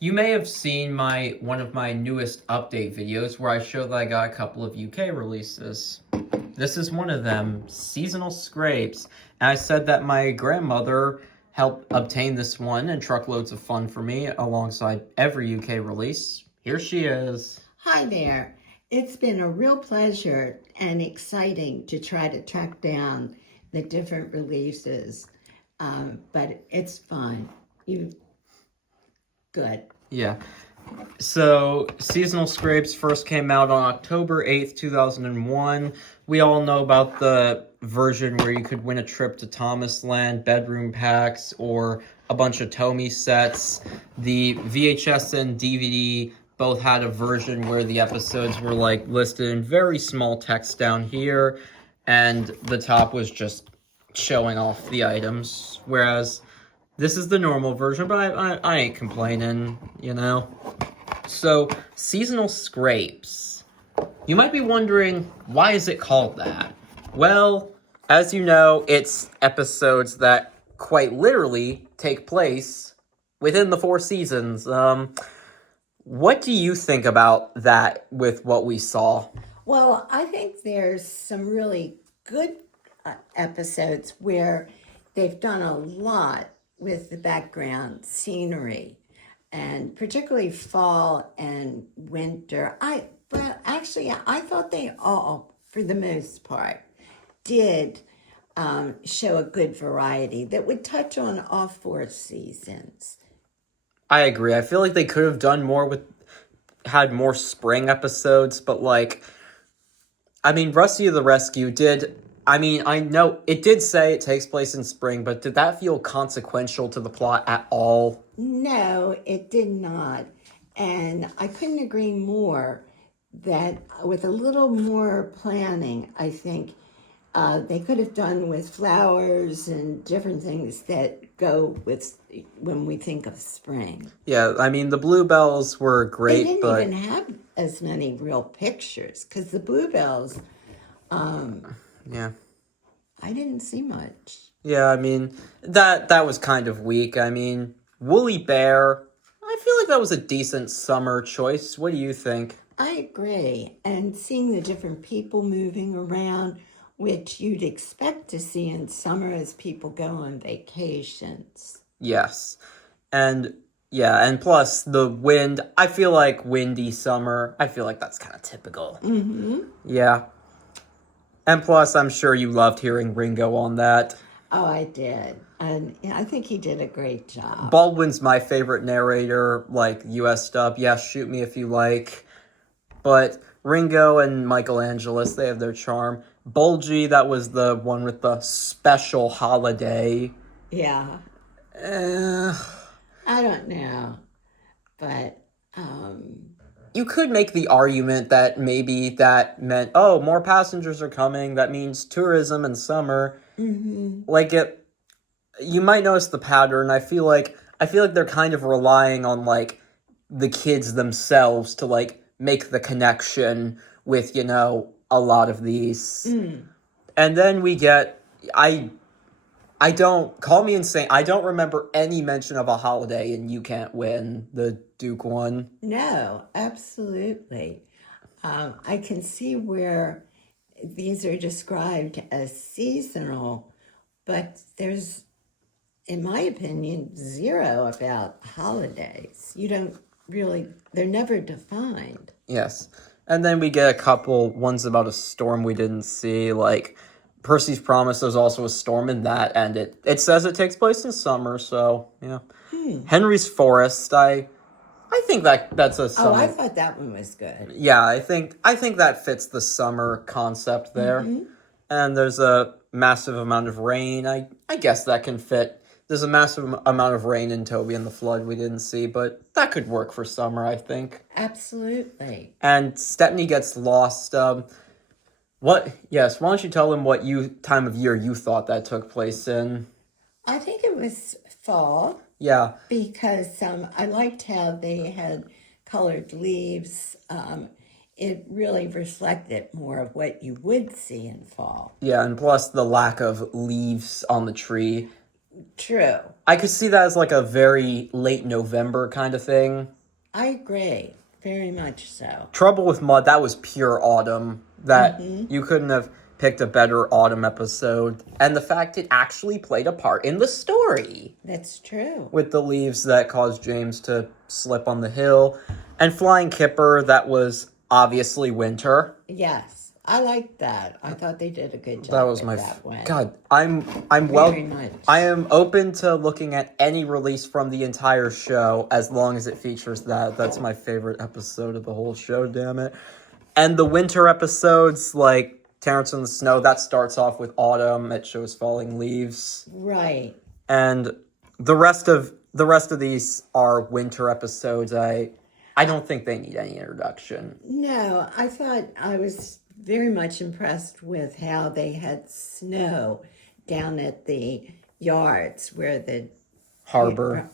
You may have seen one of my newest update videos where I show that I got a couple of UK releases. This is one of them, Seasonal Scrapes. And I said that my grandmother helped obtain this one and truckloads of fun for me alongside every UK release. Here she is. Hi there. It's been a real pleasure and exciting to try to track down the different releases, but it's fun. Good. Yeah. So, Seasonal Scrapes first came out on October 8th, 2001. We all know about the version where you could win a trip to Thomas Land, bedroom packs, or a bunch of Tomy sets. The VHS and DVD both had a version where the episodes were listed in very small text down here, and the top was just showing off the items, whereas this is the normal version, but I ain't complaining, you know? So, Seasonal Scrapes. You might be wondering, why is it called that? Well, as you know, it's episodes that quite literally take place within the 4 seasons. What do you think about that with what we saw? Well, I think there's some really good episodes where they've done a lot with the background scenery, and particularly fall and winter. I thought they all, for the most part, did show a good variety that would touch on all 4 seasons. I agree. I feel like they could have done more had more spring episodes, but Rusty to the Rescue I know it did say it takes place in spring, but did that feel consequential to the plot at all? No, it did not. And I couldn't agree more that with a little more planning, I think they could have done with flowers and different things that go with when we think of spring. Yeah, the bluebells were They great, didn't but even have as many real pictures because the bluebells, yeah. I didn't see much. Yeah, that was kind of weak. Woolly Bear, I feel like that was a decent summer choice. What do you think? I agree. And seeing the different people moving around, which you'd expect to see in summer as people go on vacations. Yes. And yeah, and plus the wind, I feel like windy summer, I feel like that's kind of typical. Mm-hmm. Yeah. And plus, I'm sure you loved hearing Ringo on that. Oh, I did. And I think he did a great job. Baldwin's my favorite narrator, US dub. Yeah, shoot me if you like. But Ringo and Michael Angelis, they have their charm. Bulgy, that was the one with the special holiday. Yeah. Eh, I don't know. But you could make the argument that maybe that meant, oh, more passengers are coming. That means tourism in summer. mm-hmm. You might notice the pattern. I feel like they're kind of relying on the kids themselves to make the connection with a lot of these. And then we get I don't call me insane. I don't remember any mention of a holiday in You Can't Win, the Duke one. No, absolutely. I can see where these are described as seasonal, but there's, in my opinion, zero about holidays. You don't really, they're never defined. Yes. And then we get a couple ones about a storm we didn't see, like Percy's Promise. There's also a storm in that, and it says it takes place in summer, so yeah. Henry's Forest, I think that's a summer. Oh, I thought that one was good. Yeah, I think that fits the summer concept there. And there's a massive amount of rain. I guess that can fit. There's a massive amount of rain in Toby and the Flood we didn't see, but that could work for summer, I think. Absolutely. And Stepney gets lost. Why don't you tell him what time of year you thought that took place in? I think it was fall. Yeah. Because I liked how they had colored leaves. It really reflected more of what you would see in fall. Yeah, and plus the lack of leaves on the tree. True. I could see that as like a very late November kind of thing. I agree. Very much so. Trouble with Mud, that was pure autumn. That you couldn't have picked a better autumn episode. And the fact it actually played a part in the story. That's true. With the leaves that caused James to slip on the hill. And Flying Kipper, that was obviously winter. Yes. I liked that. I thought they did a good job. That was with my that one. God. I'm well. Very much. I am open to looking at any release from the entire show as long as it features that. That's my favorite episode of the whole show. Damn it! And the winter episodes, like Terrence in the Snow, that starts off with autumn. It shows falling leaves. Right. And the rest of these are winter episodes. I don't think they need any introduction. No, I thought I was very much impressed with how they had snow down at the yards where the Harbor.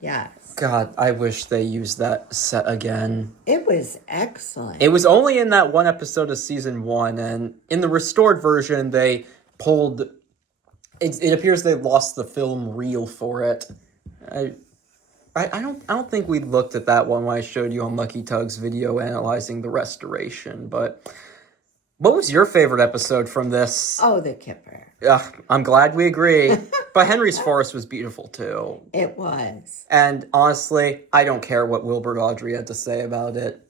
Yes. God, I wish they used that set again. It was excellent. It was only in that one episode of season 1, and in the restored version, they pulled. It appears they lost the film reel for it. I don't think we looked at that one when I showed you on Lucky Tug's video analyzing the restoration. But what was your favorite episode from this? Oh, the Kipper. I'm glad we agree. But Henry's Forest was beautiful too. It was. And honestly, I don't care what Wilbert Audrey had to say about it.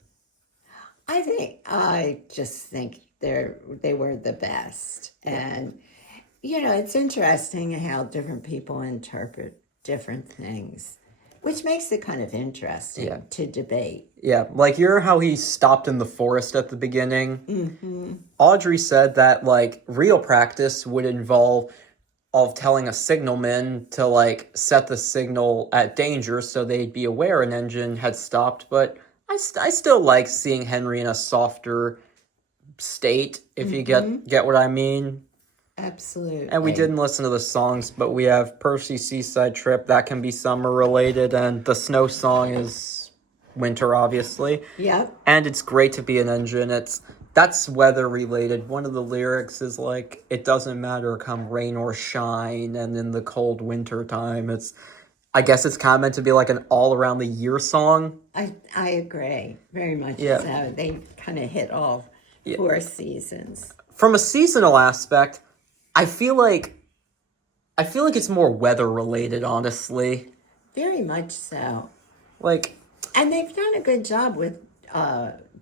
I just think they were the best. And, it's interesting how different people interpret different things, which makes it kind of interesting to debate. Yeah, like how he stopped in the forest at the beginning. Mm-hmm. Audrey said that, real practice would involve telling a signalman to, set the signal at danger so they'd be aware an engine had stopped. But I still like seeing Henry in a softer state, if you get what I mean. Absolutely. And we didn't listen to the songs, but we have Percy's Seaside Trip. That can be summer related, and the snow song is winter, obviously. Yep. And it's great to be an engine. That's weather related. One of the lyrics is it doesn't matter come rain or shine, and in the cold winter time, I guess it's kind of meant to be like an all around the year song. I agree very much. Yeah. So they kind of hit all 4 seasons. From a seasonal aspect, I feel like it's more weather related, honestly. Very much so. And they've done a good job with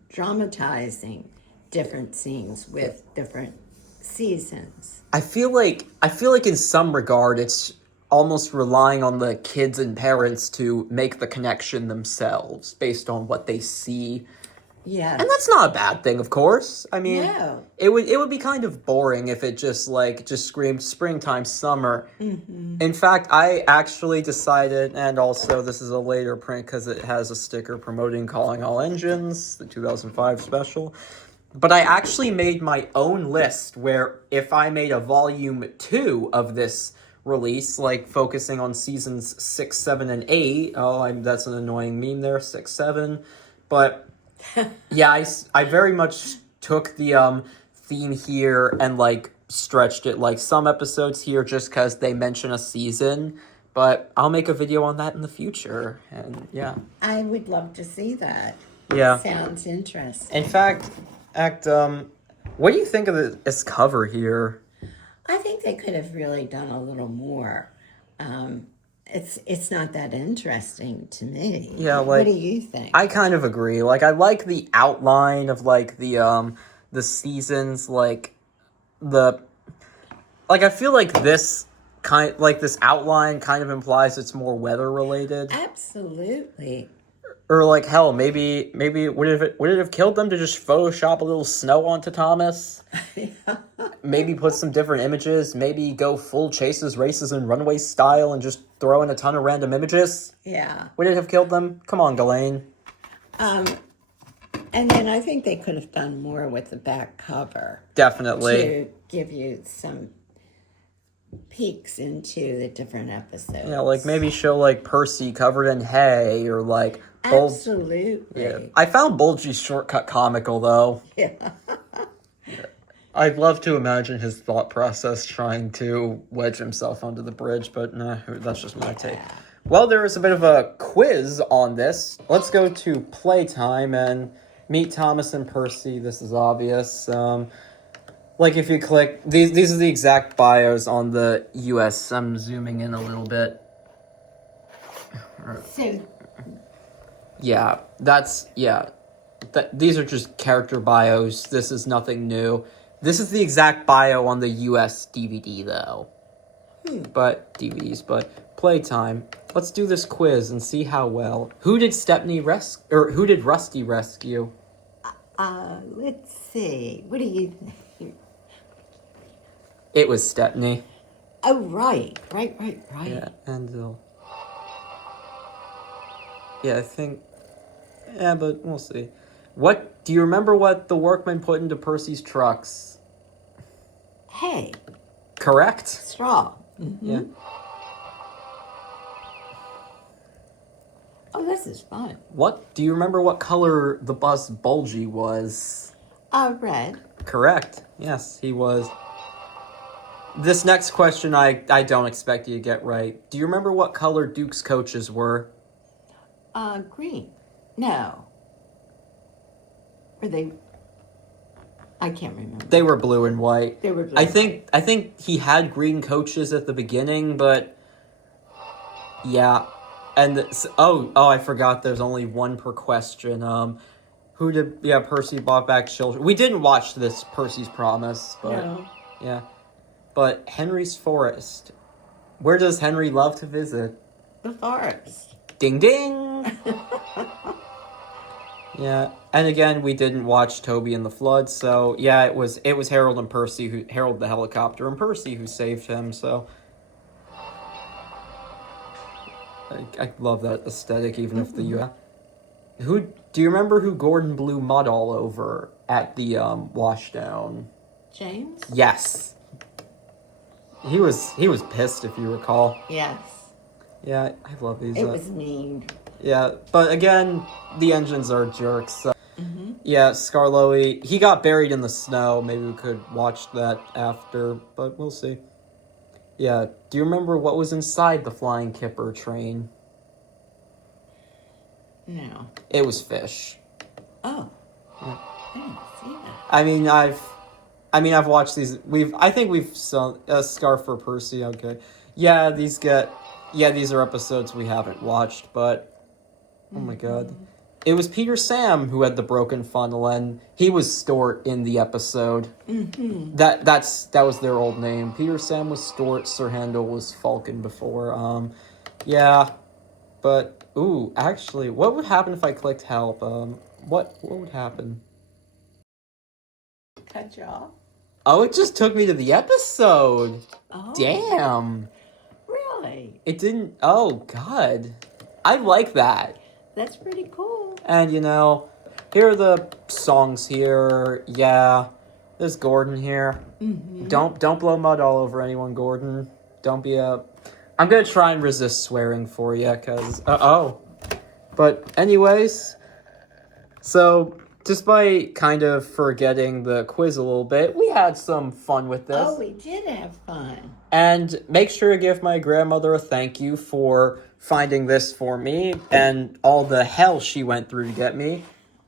dramatizing different scenes with different seasons. I feel like in some regard it's almost relying on the kids and parents to make the connection themselves based on what they see. Yeah. And that's not a bad thing, of course. I mean, no. it would be kind of boring if it just screamed springtime, summer. Mm-hmm. In fact, I actually decided, and also this is a later print because it has a sticker promoting Calling All Engines, the 2005 special. But I actually made my own list where if I made a volume 2 of this release, focusing on seasons 6, 7, and 8. That's an annoying meme there, 6, 7. But yeah, I very much took the theme here and stretched it. Some episodes here just because they mention a season, but I'll make a video on that in the future. And yeah, I would love to see that. Yeah, sounds interesting. In fact, what do you think of this cover here? I think they could have really done a little more. It's not that interesting to me. Yeah, what do you think? I kind of agree. I like the outline of the seasons. I feel like this this outline kind of implies it's more weather related. Absolutely. Or hell, maybe would it have killed them to just Photoshop a little snow onto Thomas? Maybe put some different images. Maybe go full chases, races, and runway style, and just throw in a ton of random images. Yeah. Would it have killed them? Come on, Ghislaine. And then I think they could have done more with the back cover. Definitely. To give you some peeks into the different episodes. Yeah, maybe show Percy covered in hay or Absolutely. Yeah. I found Bulgy's shortcut comical though. Yeah. I'd love to imagine his thought process trying to wedge himself onto the bridge, but nah, that's just my take. Well, there is a bit of a quiz on this. Let's go to playtime and meet Thomas and Percy. This is obvious. Like if you click, these are the exact bios on the US. I'm zooming in a little bit. So, Yeah, these are just character bios. This is nothing new. This is the exact bio on the US DVD, though. But playtime. Let's do this quiz and see how well. Who did who did Rusty rescue? let's see. What do you think? It was Stepney. Oh, right. Yeah, and yeah, I think. Yeah, but we'll see. What do you remember? What the workmen put into Percy's trucks? Hey, Correct. straw. Yeah. Oh, this is fun. What do you remember? What color the bus Bulgy was? Red. Correct. Yes, he was. This next question, I don't expect you to get right. Do you remember what color Duke's coaches were? Green. No. Were they? I can't remember. They were blue and white. They were blue. I think he had green coaches at the beginning, but yeah. And I forgot. There's only one per question. Who did? Yeah, Percy bought back children. We didn't watch this Percy's Promise, but No. yeah. But Henry's Forest. Where does Henry love to visit? The forest. Ding ding. Yeah, and again, we didn't watch Toby and the Flood, so yeah, it was Harold and Percy Harold the helicopter and Percy who saved him. So I love that aesthetic, even if the Who do you remember who Gordon blew mud all over at the washdown? James? Yes, he was pissed, if you recall. Yes. Yeah, I love these. It was mean. Yeah, but again, the engines are jerks. So. Yeah, Scarloey, he got buried in the snow. Maybe we could watch that after, but we'll see. Yeah, do you remember what was inside the Flying Kipper train? No. It was fish. Oh. Yeah. I didn't see that. I've watched these. I think we've sung a Scarf for Percy. Okay, yeah, these are episodes we haven't watched, but oh my god. It was Peter Sam who had the broken funnel, and he was Stort in the episode. That was their old name. Peter Sam was Stort, Sir Handel was Falcon before. Yeah, but actually, what would happen if I clicked help? What would happen? Cut you off? Oh, it just took me to the episode. Oh. Damn. Really? It didn't. Oh god, I like that. That's pretty cool. And, here are the songs here. Yeah, there's Gordon here. Don't blow mud all over anyone, Gordon. Don't be a... I'm going to try and resist swearing for you, because... But anyways, so despite kind of forgetting the quiz a little bit, we had some fun with this. Oh, we did have fun. And make sure to give my grandmother a thank you for finding this for me and all the hell she went through to get me.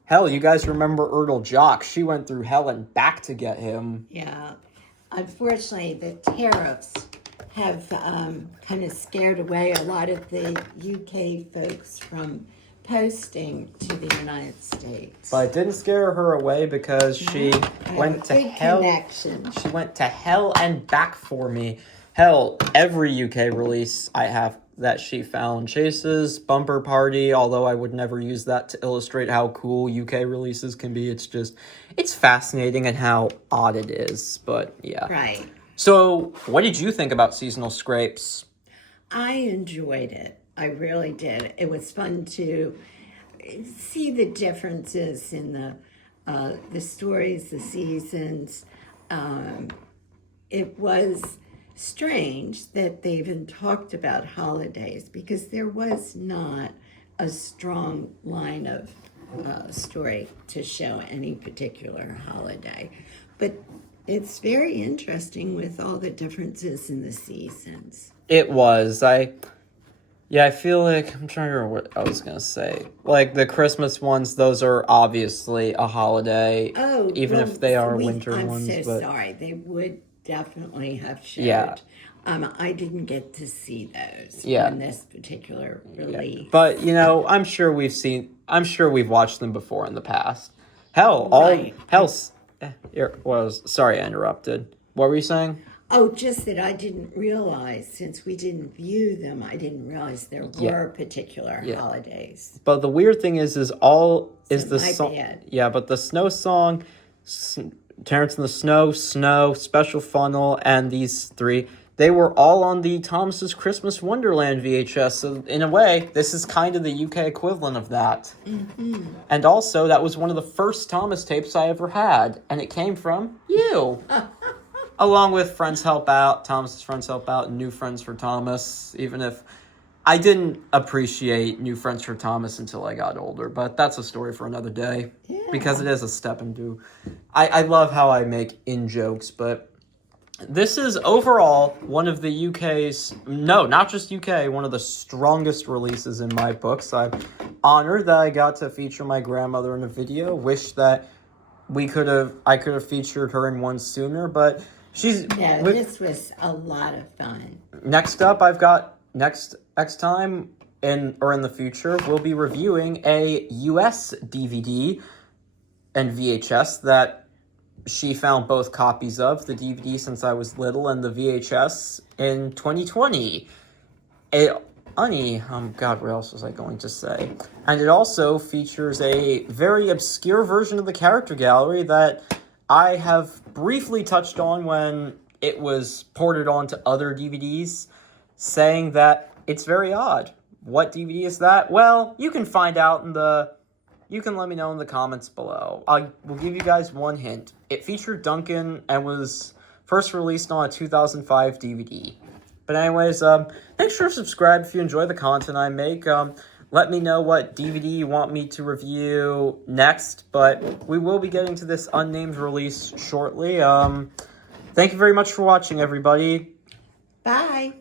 Hell, you guys remember Erdl Jock? She went through hell and back to get him. Yeah. Unfortunately, the tariffs have kind of scared away a lot of the UK folks from posting to the United States. But it didn't scare her away because she went to hell. Connection. She went to hell and back for me. Hell, every UK release I have that she found. Chase's Bumper Party, although I would never use that to illustrate how cool UK releases can be. It's fascinating and how odd it is. But yeah. Right. So, what did you think about Seasonal Scrapes? I enjoyed it. I really did. It was fun to see the differences in the stories, the seasons. It was strange that they even talked about holidays because there was not a strong line of story to show any particular holiday. But It's very interesting with all the differences in the seasons. It was. I feel like I'm trying to remember what I was gonna say. Like the Christmas ones, those are obviously a holiday, Oh, even well, if they are winter I'm ones. so But sorry. They would definitely have showed. Yeah. I didn't get to see those Yeah. on this particular release. But I'm sure we've watched them before in the past. Right. Sorry, I interrupted. What were you saying? Oh, just that I didn't realize, since we didn't view them, I didn't realize there were particular holidays. But the weird thing is the my song. bad. Yeah, but the snow song, Terrence in the Snow, Special Funnel, and these three, they were all on the Thomas's Christmas Wonderland VHS. So in a way, this is kind of the UK equivalent of that. Mm-hmm. And also, that was one of the first Thomas tapes I ever had, and it came from you. Along with Friends Help Out, Thomas's Friends Help Out, and New Friends for Thomas, even if I didn't appreciate New Friends for Thomas until I got older, but that's a story for another day. Yeah. Because it is a step into... I love how I make in-jokes, but this is overall one of the UK's... No, not just UK, one of the strongest releases in my books. I'm honored that I got to feature my grandmother in a video. Wish that I could have featured her in one sooner, but... This was a lot of fun. Next up, I've got next time in the future, we'll be reviewing a US DVD and VHS that she found both copies of, the DVD since I was little and the VHS in 2020. God, what else was I going to say? And it also features a very obscure version of the character gallery that I have briefly touched on when it was ported onto other DVDs, saying that it's very odd. What DVD is that? Well, you can find out you can let me know in the comments below. I will give you guys one hint. It featured Duncan and was first released on a 2005 DVD. But anyways, make sure to subscribe if you enjoy the content I make. Let me know what DVD you want me to review next, but we will be getting to this unnamed release shortly. Thank you very much for watching, everybody. Bye.